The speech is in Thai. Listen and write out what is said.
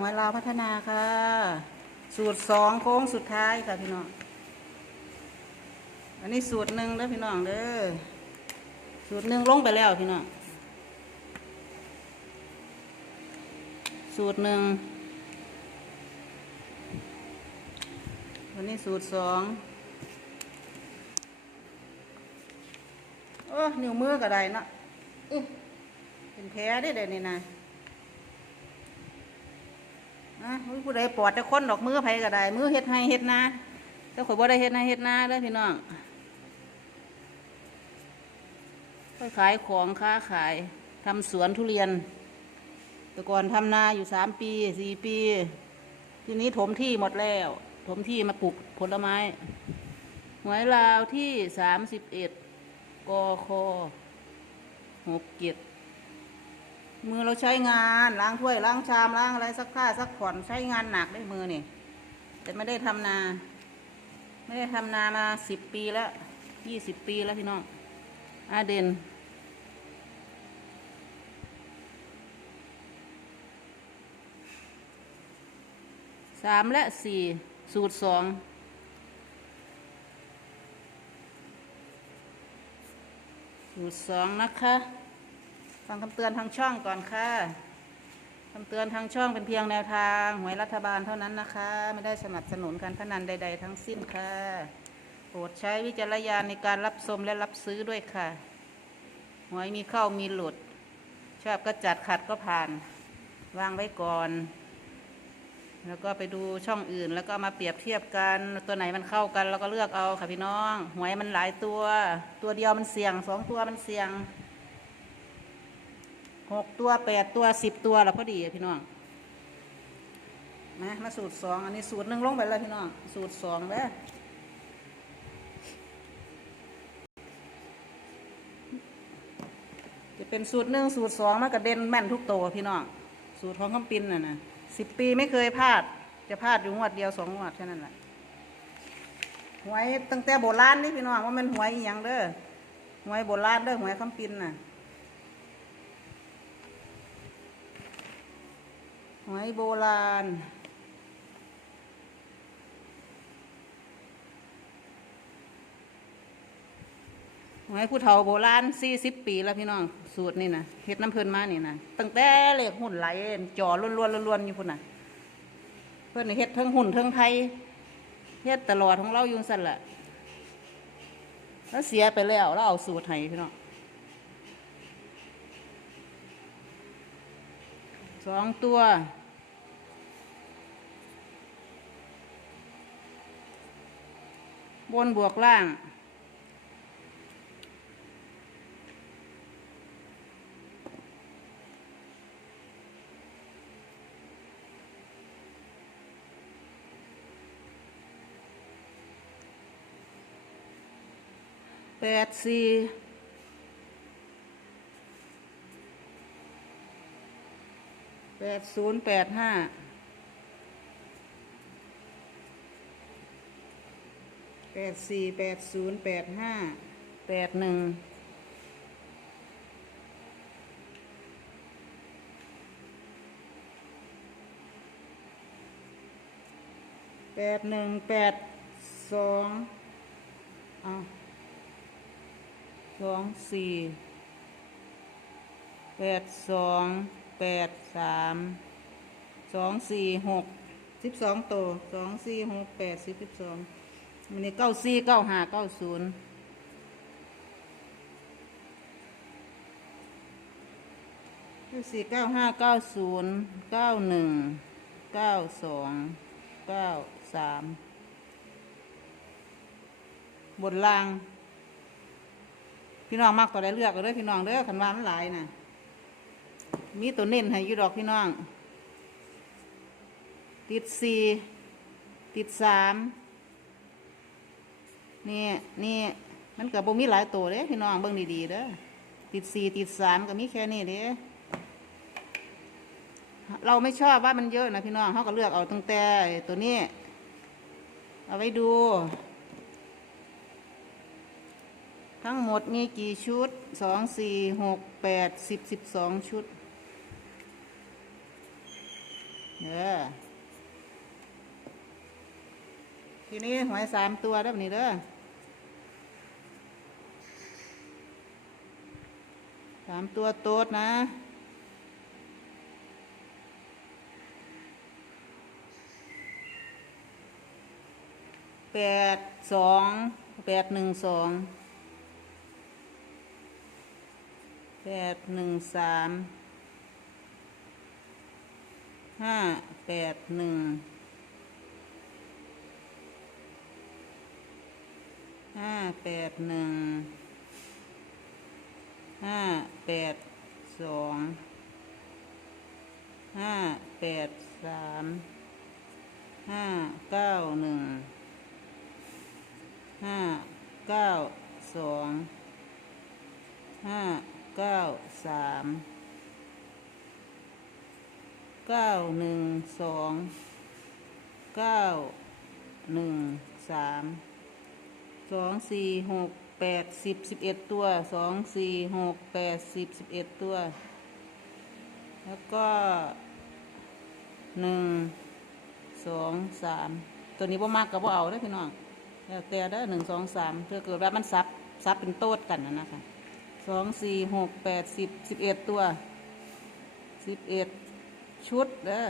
หวยลาวพัฒนาค่ะ สูตรสองโค้งสุดท้ายค่ะพี่น้อง อันนี้สูตรหนึ่งเด้อพี่น้องเด้อ สูตรหนึ่งลงไปแล้วพี่น้อง สูตรหนึ่งวันนี้สูตรสองโอ้ นิ้วมือก็ได้เนาะเป็นแผลได้เดี๋ยนี้นะ อะผู้ใดปอดจะค้นดอกมือไผก็ได้ มือเฮ็ดให้เฮ็ดนาแต่ข่อยบ่ได้เฮ็ดให้เฮ็ดนาเด้อพี่น้องค่อยขายของค้าขายทำสวนทุเรียน แต่ก่อนทำนาอยู่สามปีสี่ปี ทีนี้ถมที่หมดแล้ว ถมที่มาปลูกผลไม้หวยลาวที่สามสิบเอ็ดกอคหกเจ็ด มือเราใช้งานล้างถ้วยล้างชามล้างอะไรซักผ้าซักผ่อนใช้งานหนักได้มือนี่แต่ไม่ได้ทำนา ไม่ได้ทำนามาสิบปีแล้วยี่สิบปีแล้วพี่น้องอาเดนสามและสี่สูตรสองสูตรสองนะคะ ฟังคำเตือนทางช่องก่อนค่ะคำเตือนทางช่องเป็นเพียงแนวทางหวยรัฐบาลเท่านั้นนะคะ ไม่ได้สนับสนุนการพนันใด ๆ ทั้งสิ้นค่ะ โปรดใช้วิจารณญาณในการรับชมและรับซื้อด้วยค่ะ หวยมีเข้ามีหลุด ชอบก็จัดขัดก็ผ่าน วางไว้ก่อน แล้วก็ไปดูช่องอื่น แล้วก็มาเปรียบเทียบกันตัวไหนมันเข้ากันเราก็เลือกเอาค่ะพี่น้อง หวยมันหลายตัว ตัวเดียวมันเสี่ยงสองตัวมันเสี่ยง หกตัวแปดตัวสิบตัวแล้วพอดีพี่น้องมามาสูตรสองอันนี้สูตรหนึ่งลงไปแล้วพี่น้องสูตรสองแล้วจะเป็นสูตรหนึ่งสูตรสองมันกระเด็นแม่นทุกตัวพี่น้องสูตรของคำปินน่ะนะสิบปีไม่เคยพลาด จะพลาดอยู่งวดเดียวสองงวดแค่นั้นแหละหวยตั้งแต่โบราณนี่พี่น้องว่ามันหวยอย่างเด้อหวยโบราณเด้อหวยคำปินน่ะ หวยโบราณหวยผู้เฒ่าโบราณสี่สิบปีแล้วพี่น้อง สูตรนี่นะเฮ็ดน้ำเพลินมานี่นะตั้งแต่เลขหุ่นไหลจ่อล้วนๆล้วนๆอยู่พุ่นน่ะ เพื่อนเฮ็ดเทั้งหุ่นเทั้งไทยเฮ็ดตลอดของเราอยู่สั่นแหละแล้วเสียไปแล้วแล้วเอาสูตรให้พี่น้องสองตัว บนบวกล่าง แปดสี่แปดศูนย์แปดห้า แปดสี่แปดศูนย์แปดห้าแปดหนึ่งแปดหนึ่งแปดสองอสองสี่แปดสองแปดสามสองสี่หกสิบสองตัวสองสี่หกแปดสิบสิบสอง มันนี้เก้าสี่เก้าห้าเก้าศูนย์เก้าสี่เก้าห้าเก้าศูนย์เก้าหนึ่งเก้าสองเก้าสามบนล่าง พี่น้องมักตัวใดเลือกก็ได้พี่น้องเด้อขันวามันหลายนะมีตัวเน้นให้อยู่ดอกพี่น้อง ติดสี่ติดสาม นี่นี่มันกับบ่มีหลายตัวเด้อพี่น้องเบิ่งดีๆเด้อติดสี่ติดสามก็มีแค่นี้เด้อเราไม่ชอบว่ามันเยอะนะพี่น้องเขาก็เลือกเอาตั้งแต่ตัวนี้ เอาไว้ดู ทั้งหมดมีกี่ชุดสองสี่หกแปดสิบสิบสองชุดเด้อทีนี้หวยสามตัวเด้อบัดนี้เด้อามตัวโต๊ดนะ แปดสอง แปดหนึ่งสอง แปดหนึ่งสาม ห้าแปดหนึ่ง ห้าแปดหนึ่ง ห้าแปดสองห้าแปดสามห้าเก้าหนึ่งห้าเก้าสองห้าเก้าสามเก้าหนึ่งสองเก้าหนึ่งสาม สองสี่หกแปดสิบสิบเอ็ดตัวสองสี่หกแปดสิบสิบเอ็ดตัว แล้วก็หนึ่งสองสามตัวนี้พ่มากกับพ่เอาได้พี่น้องแล้วแต่ได้หนึ่งสองสามเพื่อเกิดว่ามันซับซับเป็นโต๊ดกันนะนะคะสองสี่หกแปดสิบสิบเอ็ดตัวสิบเอ็ดชุดเด้อ